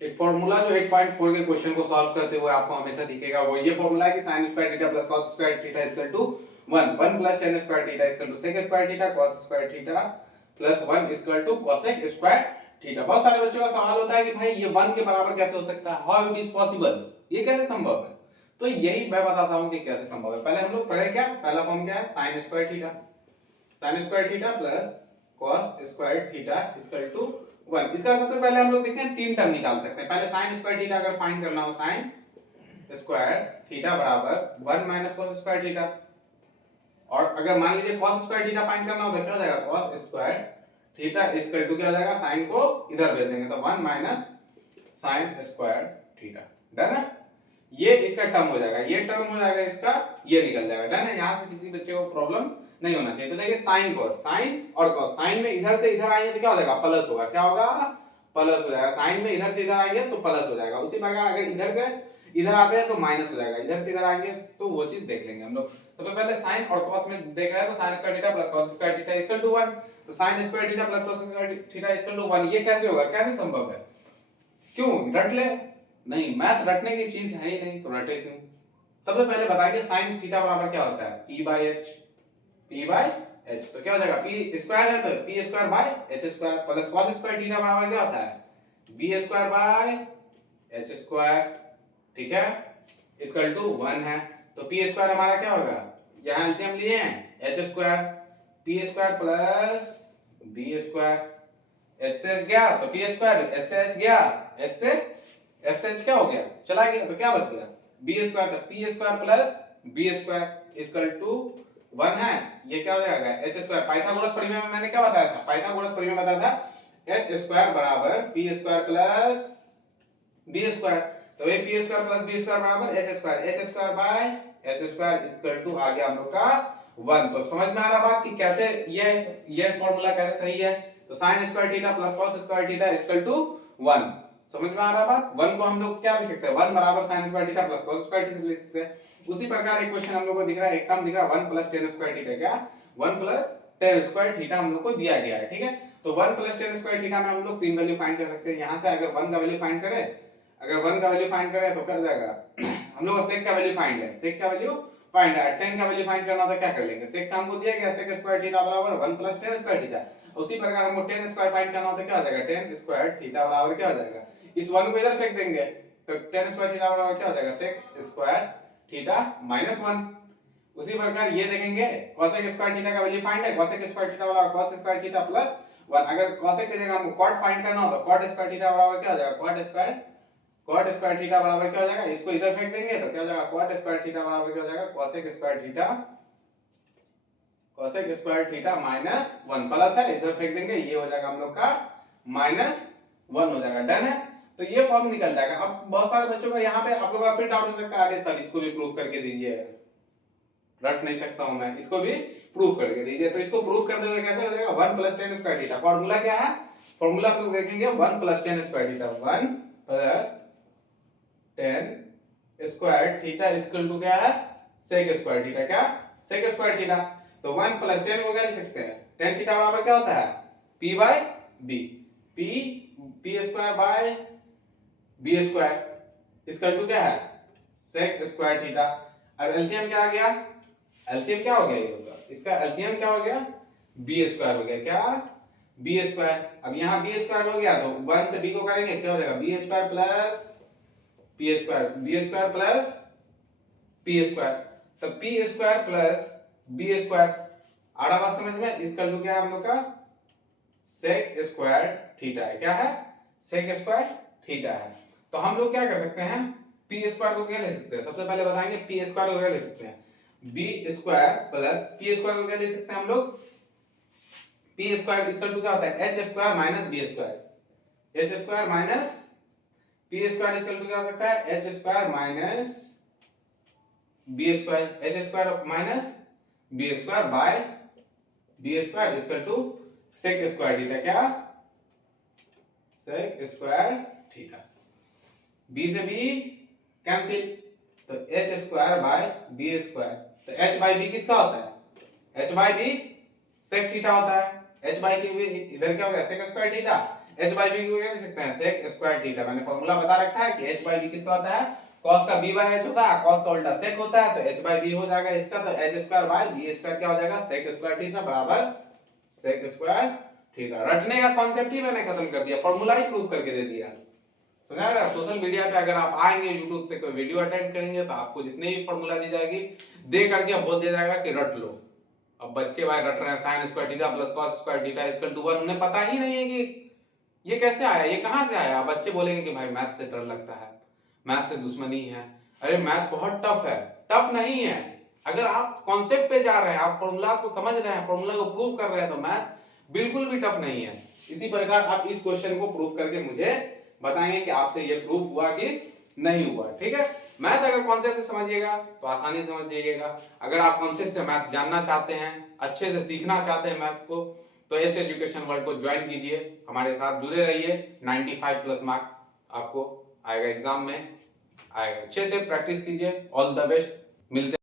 एक फॉर्मूला जो 8.4 के क्वेश्चन को सॉल्व करते हुए आपको हमेशा दिखेगा वो ये फॉर्मूला है कि sin square theta plus cos square theta equal to 1 plus tan square theta equal to sec square theta cos square theta plus 1 equal to cosec square theta. बहुत सारे बच्चों का सवाल होता है कि भाई ये 1 के बराबर कैसे हो सकता है, हाउ इट इज पॉसिबल, ये कैसे संभव है। तो यही मैं बताता हूं कि कैसे संभव है। पहले हम लोग पढ़े क्या, पहला फॉर्म क्या है, sine square theta, sine square theta plus cos square theta equal to 1। इसका सबसे पहले हम लोग देखें तीन टर्म निकाल सकते हैं। पहले साइन स्क्वायर थीटा अगर फाइंड करना हो, साइन स्क्वायर थीटा बराबर 1 माइनस कॉस स्क्वायर थीटा, और अगर मान लीजिए cos स्क्वायर थीटा फाइंड करना हो तो क्या हो जाएगा, cos square theta equal to क्या हो जाएगा, sin को इधर भेज देंगे तो 1 minus sin square theta. Done है, ये इसका टर्म हो जाएगा, ये टर्म हो जाएगा इसका, ये निकल जाएगा। डन है, यहां से किसी बच्चे को प्रॉब्लम नहीं होना चाहिए। तो देखिए sin cos, sin और cos, sin में इधर से इधर आएंगे तो क्या हो जाएगा, प्लस होगा, क्या होगा, प्लस हो जाएगा। sin में इधर से इधर आएंगे तो प्लस हो जाएगा। उसी प्रकार अगर इधर से इधर आते हैं तो माइनस हो जाएगा, इधर से इधर आएंगे तो वो चीज देख लेंगे हम लोग। सबसे पहले साइन और कॉस में देख रहे हैं तो sin square theta plus cos square theta equal to 1, तो sin square theta plus cos square theta equal to 1। ये कैसे होगा, कैसे संभव है, क्यों रट ले, नहीं मैथ रटने की चीज है ही नहीं तो रटे क्यों। सबसे पहले बताएंगे sin थीटा बराबर क्या होता है, p by h, p by h। तो क्या हो जाएगा, p स्क्वायर है तो p square by h square plus cos square theta बराबर क्या होता है, b square by h square, ठीक है, इक्वल टू 1 है। तो p स्क्वायर हमारा क्या होगा, यहां एलसीएम लिए हैं h square, p square plus b square, h से h गया तो p स्क्वायर, s से h गया, s से h क्या हो गया, चला गया, तो क्या बच गया b स्क्वायर, तो p square plus b square equal to 1 है। ये क्या हो जाएगा, h स्क्वायर, पाइथागोरस प्रमेय में मैंने क्या बताया था, पाइथागोरस प्रमेय में बताया था h स्क्वायर बराबर p square plus b square. तो ये p square plus b square बराबर h square by h square equal to आ गया हम लोग का 1। तो समझ में आ रहा बात कि कैसे ये फार्मूला कैसे सही है। तो sin square theta plus cos square theta equal to 1, समझ में आ रहा बात। 1 को हम लोग क्या लिख सकते हैं, 1 बराबर sin square theta plus cos square theta लिख सकते हैं। उसी प्रकार एक क्वेश्चन हम लोग को दिख रहा है, एक टर्म दिख रहा है 1 प्लस tan स्क्वायर थीटा, क्या 1 प्लस tan स्क्वायर थीटा हम लोग को दिया गया है, ठीक है। तो 1 प्लस tan स्क्वायर थीटा में हम लोग तीन वैल्यू फाइंड कर सकते हैं। यहां से अगर 1 का वैल्यू फाइंड करें, अगर 1 का वैल्यू फाइंड करें तो क्या हो जाएगा हम लोग sec का वैल्यू फाइंड है, sec का वैल्यू फाइंड है, tan का वैल्यू फाइंड करना तो क्या कर लेंगे, sec का हमको दिया गया sec स्क्वायर थीटा बराबर 1 प्लस tan स्क्वायर थीटा। उसी प्रकार हमको tan स्क्वायर फाइंड करना हो तो क्या हो जाएगा, tan स्क्वायर थीटा बराबर क्या हो जाएगा, इस 1 को इधर फेंक देंगे तो tan स्क्वायर थीटा बराबर क्या हो जाएगा, sec स्क्वायर थीटा माइनस 1। उसी प्रकार ये देखेंगे cosec स्क्वायर थीटा का वैल्यू फाइंड है, cosec स्क्वायर थीटा बराबर cos स्क्वायर थीटा प्लस 1। अगर cosec की जगह हमको cot फाइंड करना हो तो cot स्क्वायर थीटा बराबर क्या हो जाएगा, cot स्क्वायर थीटा बराबर क्या हो जाएगा, इसको इधर फेंक देंगे तो क्या हो जाएगा, cot स्क्वायर थीटा बराबर क्या हो जाएगा, cosec square theta minus 1 plus है, इधर फेंक देंगे, ये हो जाएगा हम लोग का माइनस 1 हो जाएगा। डन है, तो ये फॉर्म निकल जाएगा। अब बहुत सारे बच्चों का यहाँ पे आप लोगों का फिर डाउट हो सकता है, अरे सर इसको भी प्रूफ करके दीजिए, रट नहीं सकता हूं मैं, इसको भी प्रूफ करके दीजिए। तो इसको प्रूफ करते हुए कैसे हो जाएगा, 1 plus tan square theta, formula क्या है, फार्मूला आप लोग देखेंगे 1 plus tan square theta, 1 plus tan square theta equal to क्या है, sec स्क्वायर थीटा, क्या sec स्क्वायर थीटा। तो 1 प्लस tan को क्या लिख सकते हैं, tan थीटा बराबर क्या होता है, p by b, p square by b square equal to क्या है, sec स्क्वायर थीटा। अब एलसीएम क्या आ गया, एलसीएम क्या हो गया, ये होगा इसका एलसीएम क्या हो गया, बी स्क्वायर हो गया, क्या बी स्क्वायर। अब यहाँ बी स्क्वायर हो गया तो 1 से बी को करेंगे क्या हो जाएगा, b square plus P square, b square plus P square. तो p square plus b square आ रहा बात समझ में, इसका लू क्या है हम लोग का, सेक स्क्वायर थीटा है, क्या है, सेक स्क्वायर थीटा है। तो हम लोग क्या कर सकते हैं, पी स्क्वायर को क्या ले सकते हैं, सबसे पहले बताएंगे पी स्क्वायर को क्या ले सकते हैं, B square plus P square को क्या ले सकते हैं हम लोग, पी स्क्वायर इक्वल टू क्या होता है, H square minus B square, H square minus P square equal to क्या हो सकता है, H square minus B square, H square minus B square by B square equal to sec square theta, क्या sec square theta. B से B cancel, तो H square by B square. तो H by B किसका होता है, H by B sec theta होता है, H by B इधर क्या हो गया, sec square theta, H by B को क्या लिख सकते हैं, सेक स्क्वायर थीटा। मैंने फॉर्मूला बता रखा है कि एच बाय बी किसका होता है, cos का b by h होता है, cos का उल्टा sec होता है, तो h by b हो जाएगा इसका, तो h square by b square क्या हो जाएगा, sec स्क्वायर थीटा बराबर sec स्क्वायर थीटा। रटने का कॉन्सेप्ट ही मैंने खत्म कर दिया, फॉर्मूला ही प्रूव करके दे दिया। समझा रहे? सोशल मीडिया पे अगर आप आएंगे, यूट्यूब से कोई वीडियो अटेंड करेंगे, तो आपको जितने भी फॉर्मूला दी जाएगी दे करके बोल दिया जाएगा कि रट लो। अब बच्चे भाई रट रहे हैं sin square theta plus cos square theta equal to 1, उन्हें पता ही नहीं है कि ये कैसे आया, ये कहां से आया। बच्चे बोलेंगे कि भाई मैथ से डर लगता है, मैथ से दुश्मनी है। अरे मैथ बहुत टफ है, टफ नहीं है। अगर आप कॉन्सेप्ट पे जा रहे हैं, आप फॉर्मूला को समझ रहे हैं, फॉर्मूला को प्रूव कर रहे हैं, तो मैथ बिल्कुल भी टफ नहीं है। इसी प्रकार आप इस क्वेश्चन को प्रूव करके मुझे बताएंगे कि आपसे ये प्रूफ हुआ कि नहीं हुआ। ठीक है, मैथ अगर कॉन्सेप्ट से समझिएगा तो आसानी से समझ जाइएगा। अगर आप कॉन्सेप्ट से मैथ जानना चाहते हैं, अच्छे से सीखना चाहते हैं मैथ को, तो एस एजुकेशन वर्ल्ड को ज्वाइन कीजिए, हमारे साथ जुड़े रहिए। 95 प्लस मार्क्स आपको आएगा एग्जाम में, आएगा। अच्छे से प्रैक्टिस कीजिए। ऑल द बेस्ट, मिलते हैं।